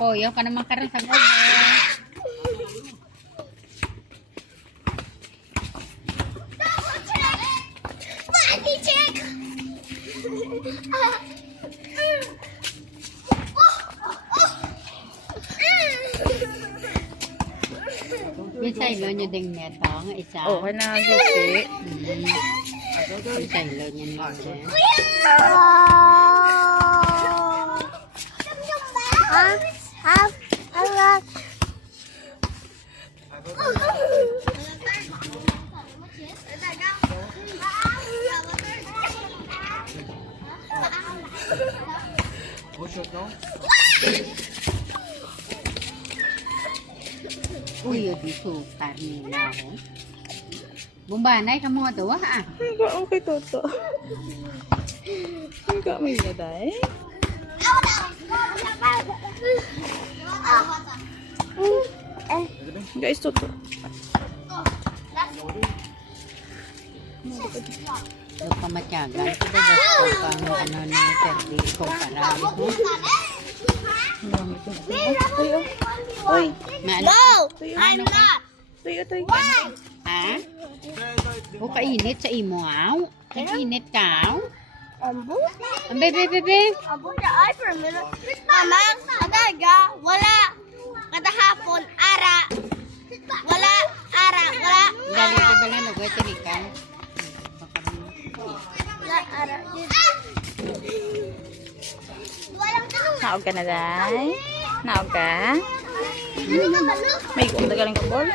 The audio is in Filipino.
Poyo ka naman karon sa gobo. Body check! Yung silo nyo ding netong, isa. Oh, kana gisi. Yung silo nyo netong. Uy, yun di sutar nila ako. Bumbanay ka mga dawa ah. Enggak, okay toto. Enggak may gaday. Guys, toto. Yung pamatyagan, ito ba gusto kang ano na perdi ko para ito? Oy, No! I'm not! tuyo, tuyo. Why? Ha? O kainit sa imo aw? Kainit ka aw? Ang bebe bebe. Abot na ay per minute. Mama, kadaga, wala. Kada hapon, ara. Wala, ara, wala. Dali ka ba lang nagway tinikan? Wala, ara. Walang tanong. Naog ka na, day? Naog ka? May kung galing ka bol?